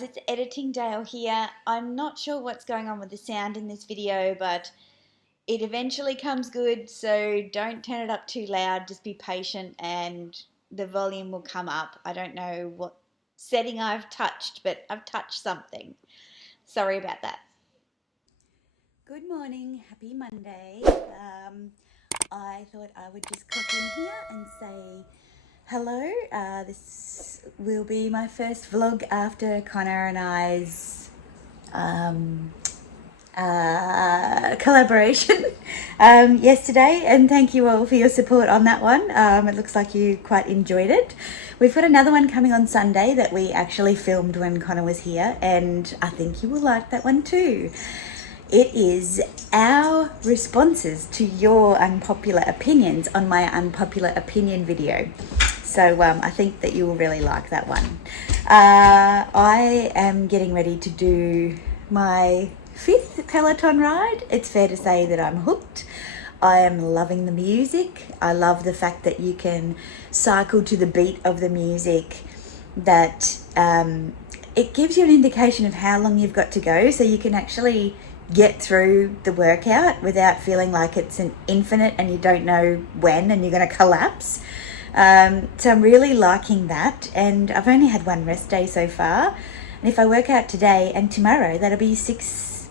It's editing Dale here. I'm not sure what's going on with the sound in this video, but it eventually comes good, so don't turn it up too loud. Just be patient and the volume will come up. I don't know what setting I've touched, but I've touched something. Sorry about that. Good morning, happy Monday. I thought I would just clock in here and say hello. This will be my first vlog after Connor and I's collaboration yesterday, and thank you all for your support on that one. It looks like you quite enjoyed it. We've got another one coming on Sunday that we actually filmed when Connor was here, and I think you will like that one too. It is our responses to your unpopular opinions on my unpopular opinion video. So I think that you will really like that one. I am getting ready to do my 5th Peloton ride. It's fair to say that I'm hooked. I am loving the music. I love the fact that you can cycle to the beat of the music, that it gives you an indication of how long you've got to go, so you can actually get through the workout without feeling like it's an infinite and you don't know when and you're going to collapse. So I'm really liking that, and I've only had one rest day so far, and if I work out today and tomorrow, that'll be 6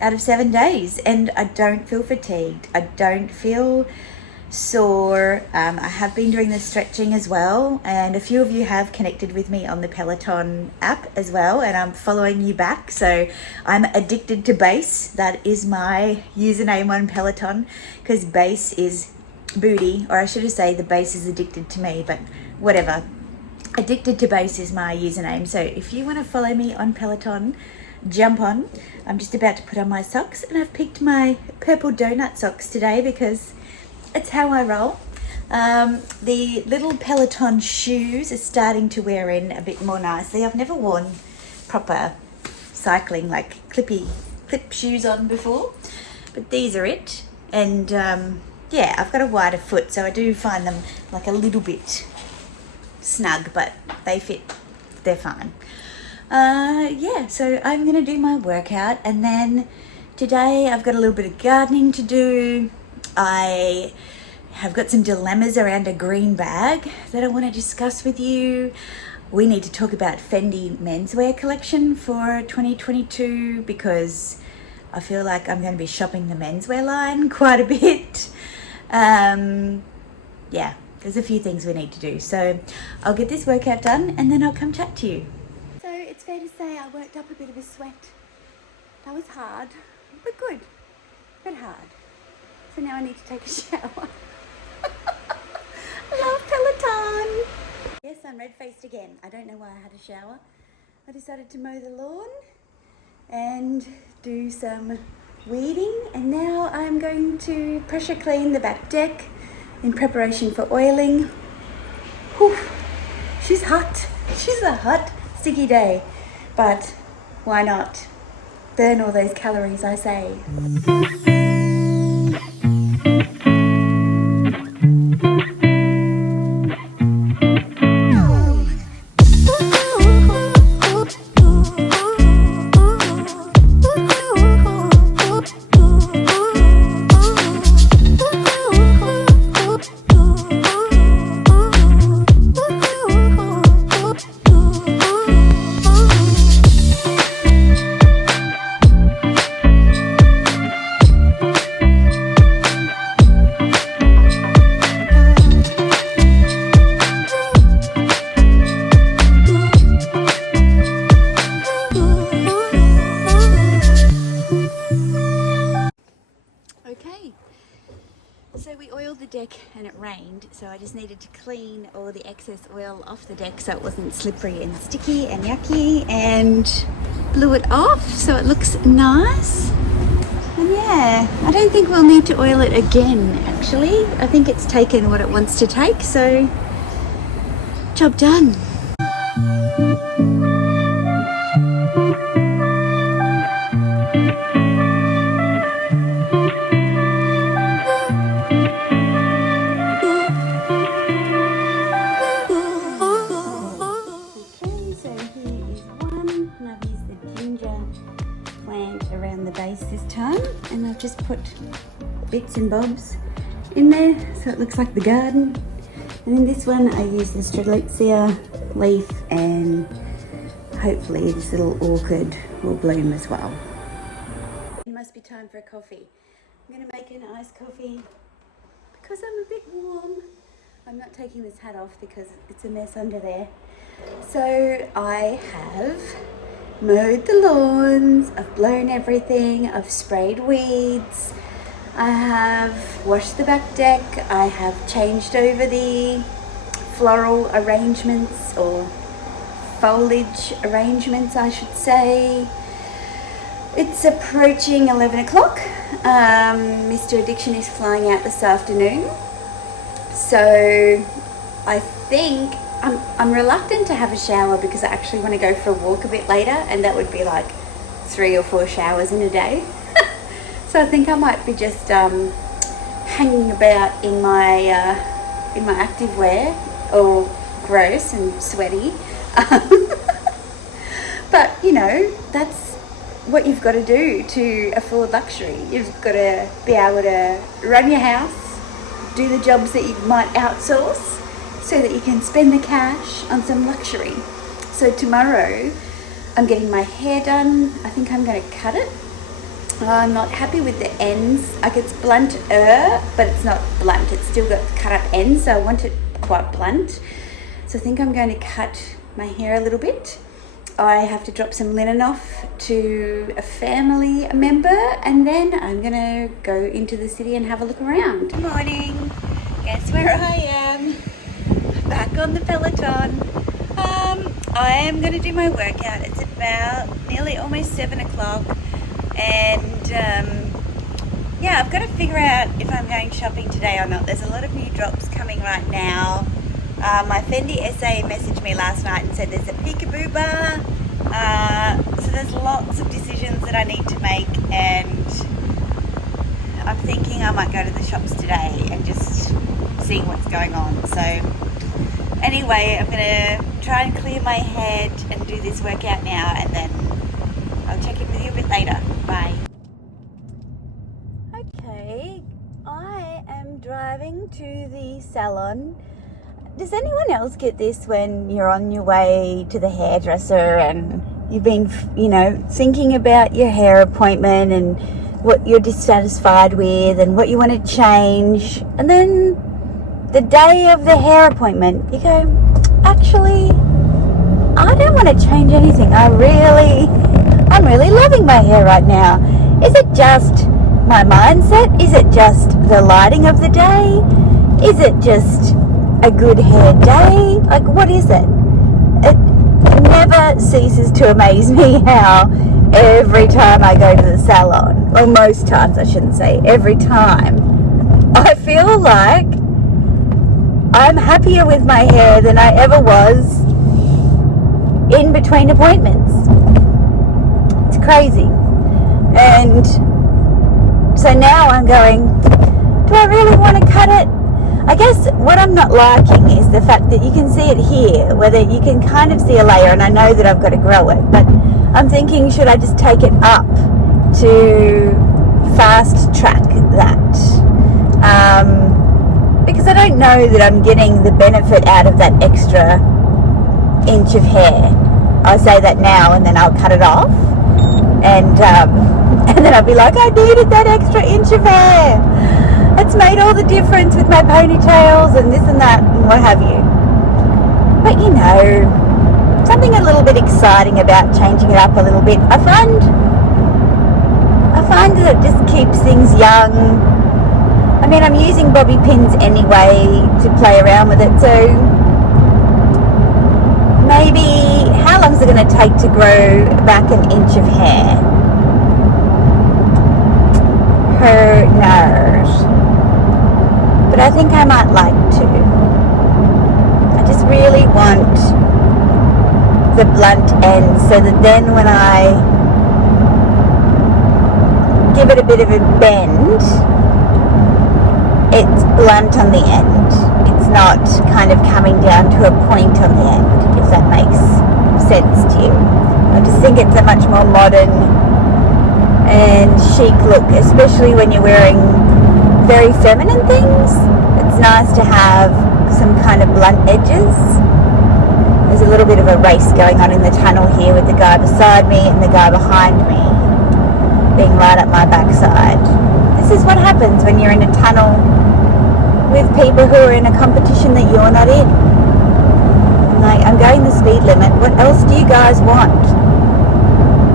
out of 7 days, and I don't feel fatigued. I don't feel sore. I have been doing the stretching as well, and a few of you have connected with me on the Peloton app as well, and I'm following you back. So I'm addicted to bass. That is my username on Peloton, because bass is booty, or I should say the bass is addicted to me, but whatever. Addicted to bass is my username. So if you want to follow me on Peloton, jump on. I'm just about to put on my socks, and I've picked my purple donut socks today because it's how I roll. The little Peloton shoes are starting to wear in a bit more nicely. I've never worn proper cycling, like clip shoes on before, but these are it. And yeah, I've got a wider foot, so I do find them like a little bit snug, but they fit, they're fine. Yeah, so I'm gonna do my workout, and then today I've got a little bit of gardening to do. I have got some dilemmas around a green bag that I want to discuss with you. We need to talk about Fendi menswear collection for 2022, because I feel like I'm going to be shopping the menswear line quite a bit. Yeah, there's a few things we need to do. So I'll get this workout done and then I'll come chat to you. So it's fair to say I worked up a bit of a sweat. That was hard, but good, but hard. So now I need to take a shower. Love Peloton. Yes, I'm red-faced again. I don't know why I had a shower. I decided to mow the lawn and do some weeding, and now I'm going to pressure clean the back deck in preparation for oiling. Whew. She's hot. She's a hot, sticky day, but why not? Burn all those calories, I say. Deck and it rained, so I just needed to clean all the excess oil off the deck so it wasn't slippery and sticky and yucky, and blew it off so it looks nice. And yeah, I don't think we'll need to oil it again actually. I think it's taken what it wants to take, so job done. I've just put bits and bobs in there so it looks like the garden. And then this one I use the Strelitzia leaf, and hopefully this little orchid will bloom as well. It must be time for a coffee. I'm going to make an iced coffee because I'm a bit warm. I'm not taking this hat off because it's a mess under there. So I have mowed the lawns, I've blown everything, I've sprayed weeds, I have washed the back deck, I have changed over the floral arrangements, or foliage arrangements I should say. It's approaching 11 o'clock. Mr. Addiction is flying out this afternoon. So I think I'm reluctant to have a shower because I actually want to go for a walk a bit later, and that would be like 3 or 4 showers in a day. So I think I might be just hanging about in my activewear, all gross and sweaty. But you know, that's what you've got to do to afford luxury. You've got to be able to run your house, do the jobs that you might outsource, so that you can spend the cash on some luxury. So tomorrow I'm getting my hair done. I think I'm going to cut it. I'm not happy with the ends. Like, it's blunter, but it's not blunt. It's still got cut up ends, so I want it quite blunt. So I think I'm going to cut my hair a little bit. I have to drop some linen off to a family member, and then I'm going to go into the city and have a look around. Good morning. Guess where I am? Back on the Peloton. I am going to do my workout. It's about nearly almost 7 o'clock, and yeah, I've got to figure out if I'm going shopping today or not. There's a lot of new drops coming right now. My Fendi SA messaged me last night and said there's a peekaboo bar. So there's lots of decisions that I need to make, and I'm thinking I might go to the shops today and just see what's going on. So anyway, I'm going to try and clear my head and do this workout now, and then I'll check in with you a bit later. Bye. Okay, I am driving to the salon. Does anyone else get this when you're on your way to the hairdresser and you've been, you know, thinking about your hair appointment and what you're dissatisfied with and what you want to change, and then the day of the hair appointment you go, actually, I don't want to change anything. I'm really loving my hair right now. Is it just my mindset? Is it just the lighting of the day? Is it just a good hair day? Like, what is it? It never ceases to amaze me how every time I go to the salon, or most times I shouldn't say, every time, I feel like I'm happier with my hair than I ever was in between appointments. It's crazy. And so now I'm going, do I really want to cut it? I guess what I'm not liking is the fact that you can see it here, whether you can kind of see a layer, and I know that I've got to grow it, but I'm thinking, should I just take it up to fast track that? Because I don't know that I'm getting the benefit out of that extra inch of hair. I'll say that now, and then I'll cut it off, and then I'll be like, I needed that extra inch of hair. It's made all the difference with my ponytails and this and that and what have you. But you know, something a little bit exciting about changing it up a little bit. I find that it just keeps things young. I mean, I'm using bobby pins anyway to play around with it, so maybe, how long is it going to take to grow back an inch of hair? Who knows? But I think I might like to. I just really want the blunt end, so that then when I give it a bit of a bend, it's blunt on the end. It's not kind of coming down to a point on the end, if that makes sense to you. I just think it's a much more modern and chic look, especially when you're wearing very feminine things. It's nice to have some kind of blunt edges. There's a little bit of a race going on in the tunnel here with the guy beside me and the guy behind me being right up my backside. This is what happens when you're in a tunnel with people who are in a competition that you're not in. Like, I'm going the speed limit. What else do you guys want?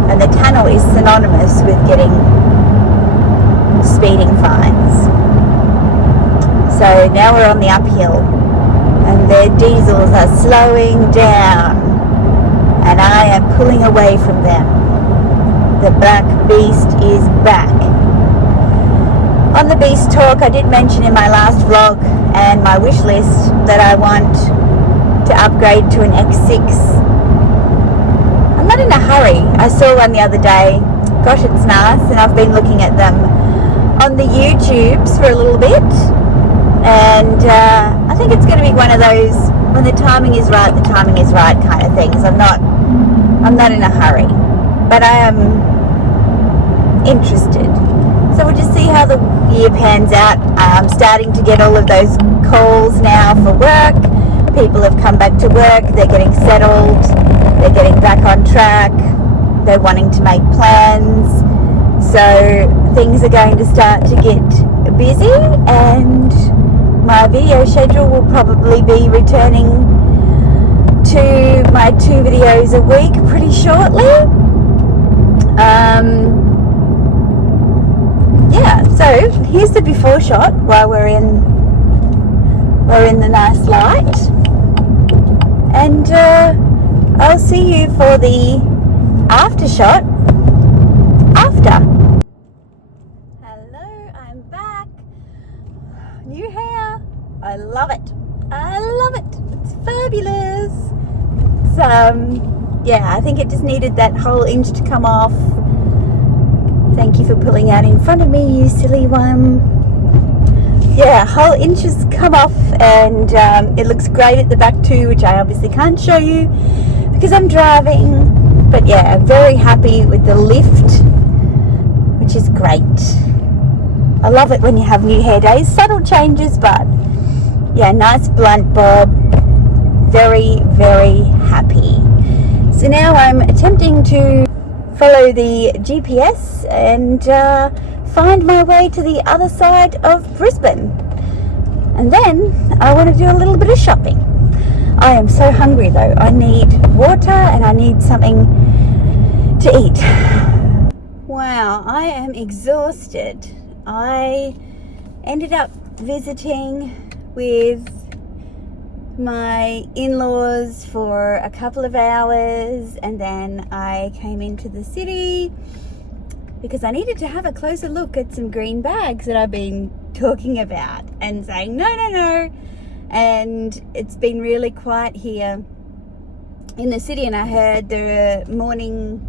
And the tunnel is synonymous with getting speeding fines. So now we're on the uphill and their diesels are slowing down and I am pulling away from them. The black beast is back. On the beast talk, I did mention in my last vlog and my wish list that I want to upgrade to an X6. I'm not in a hurry. I saw one the other day. Gosh, it's nice, and I've been looking at them on the YouTubes for a little bit, and I think it's going to be one of those when the timing is right, the timing is right kind of things. I'm not in a hurry, but I am interested. So we'll just see how the year pans out. I'm starting to get all of those calls now for work. People have come back to work, they're getting settled, they're getting back on track, they're wanting to make plans. So things are going to start to get busy, and my video schedule will probably be returning to my 2 videos a week pretty shortly. Yeah, so here's the before shot while we're in the nice light, and I'll see you for the after shot after. Hello, I'm back. New hair. I love it. I love it. It's fabulous. So yeah, I think it just needed that whole inch to come off. Thank you for pulling out in front of me, you silly one. Yeah, whole inch has come off, and it looks great at the back too, which I obviously can't show you because I'm driving. But yeah, very happy with the lift, which is great. I love it when you have new hair days. Subtle changes, but yeah, nice blunt bob. Very, very happy. So now I'm attempting to follow the GPS and find my way to the other side of Brisbane, and then I want to do a little bit of shopping. I am so hungry though. I need water and I need something to eat. Wow, I am exhausted. I ended up visiting with my in-laws for a couple of hours, and then I came into the city because I needed to have a closer look at some green bags that I've been talking about and saying no, and it's been really quiet here in the city, and I heard the morning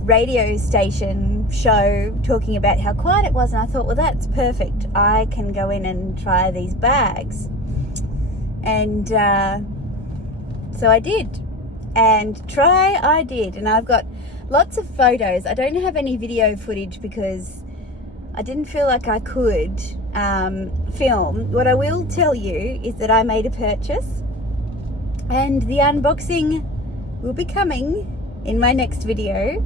radio station show talking about how quiet it was, and I thought, well, that's perfect. I can go in and try these bags. And so I did, and I did, and I've got lots of photos. I don't have any video footage because I didn't feel like I could film. What I will tell you is that I made a purchase, and the unboxing will be coming in my next video,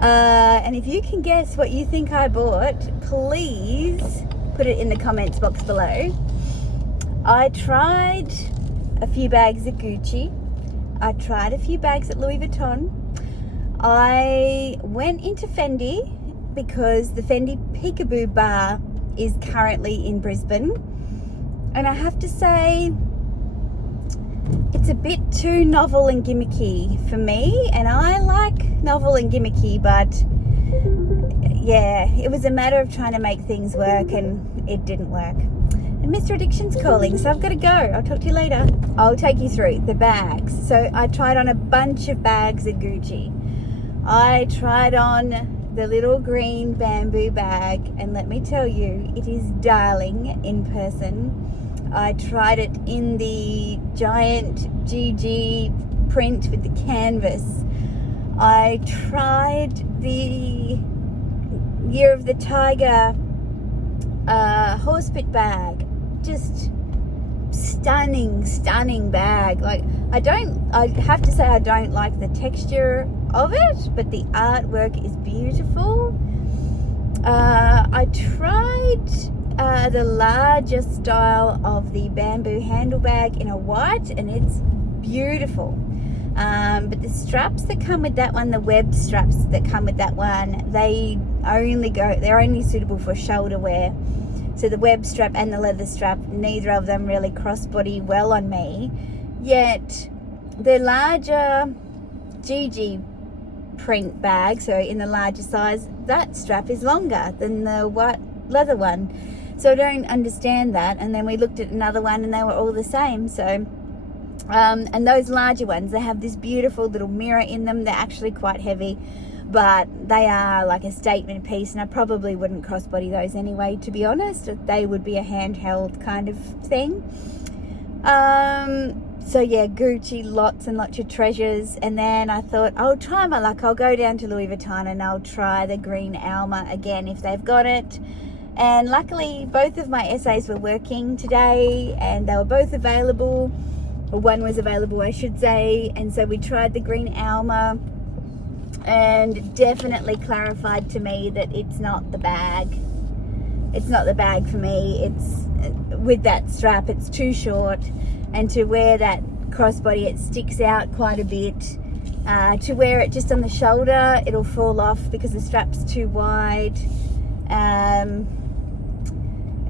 and if you can guess what you think I bought, please put it in the comments box below. I tried a few bags at Gucci. I tried a few bags at Louis Vuitton. I went into Fendi because the Fendi Peekaboo bar is currently in Brisbane. And I have to say, it's a bit too novel and gimmicky for me. And I like novel and gimmicky, but yeah, it was a matter of trying to make things work, and it didn't work. And Mr. Addiction's calling, so I've got to go. I'll talk to you later. I'll take you through the bags. So I tried on a bunch of bags at Gucci. I tried on the little green bamboo bag, and let me tell you, it is darling in person. I tried it in the giant GG print with the canvas. I tried the Year of the Tiger horsebit bag. Just stunning bag. Like, I have to say I don't like the texture of it, but the artwork is beautiful. I tried the larger style of the bamboo handle bag in a white, and it's beautiful. But the straps that come with that one, the web straps that come with that one, they're only suitable for shoulder wear. So the web strap and the leather strap, neither of them really crossbody well on me. Yet the larger GG print bag, so in the larger size, that strap is longer than the white leather one. So I don't understand that. And then we looked at another one and they were all the same. So and those larger ones, they have this beautiful little mirror in them. They're actually quite heavy, but they are like a statement piece, and I probably wouldn't crossbody those anyway, to be honest. They would be a handheld kind of thing. So yeah, Gucci, lots and lots of treasures. And then I thought, I'll try my luck. I'll go down to Louis Vuitton and I'll try the green Alma again if they've got it. And luckily both of my essays were working today and they were both available, or one was available I should say. And so we tried the green Alma, and definitely clarified to me that it's not the bag. It's not the bag for me. It's with that strap, it's too short, and to wear that crossbody, it sticks out quite a bit. To wear it just on the shoulder, it'll fall off because the strap's too wide.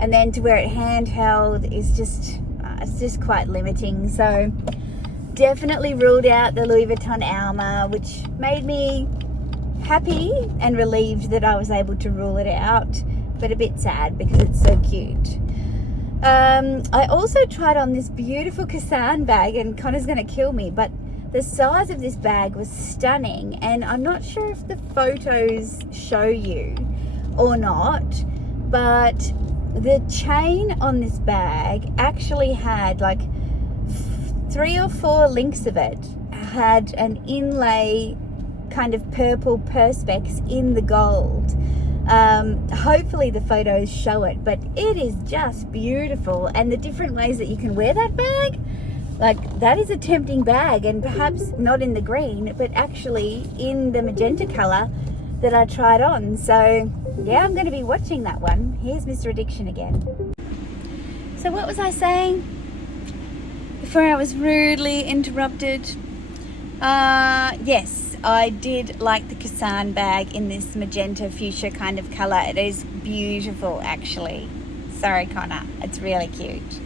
And then to wear it handheld is just it's just quite limiting. So definitely ruled out the Louis Vuitton Alma, which made me happy and relieved that I was able to rule it out, but a bit sad because it's so cute. I also tried on this beautiful Kassan bag, and Connor's going to kill me, but the size of this bag was stunning, and I'm not sure if the photos show you or not, but the chain on this bag actually had like 3 or 4 links of it had an inlay kind of purple perspex in the gold. Hopefully the photos show it, but it is just beautiful. And the different ways that you can wear that bag, like, that is a tempting bag, and perhaps not in the green, but actually in the magenta color that I tried on. So yeah, I'm going to be watching that one. Here's Mr. Addiction again. So what was I saying before I was rudely interrupted? Yes, I did like the Kassan bag in this magenta fuchsia kind of color. It is beautiful, actually. Sorry, Connor. It's really cute.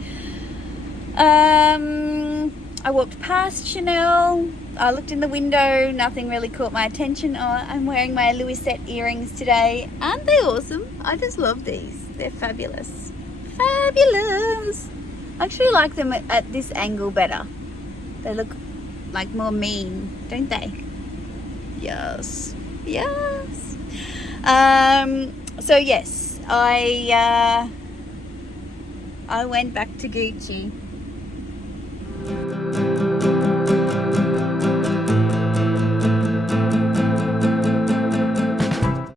I walked past Chanel. I looked in the window. Nothing really caught my attention. I'm wearing my Louisette earrings today. Aren't they awesome? I just love these. They're fabulous. Fabulous. I actually like them at this angle better. They look like more mean, don't they? Yes. Yes. So yes, I went back to Gucci.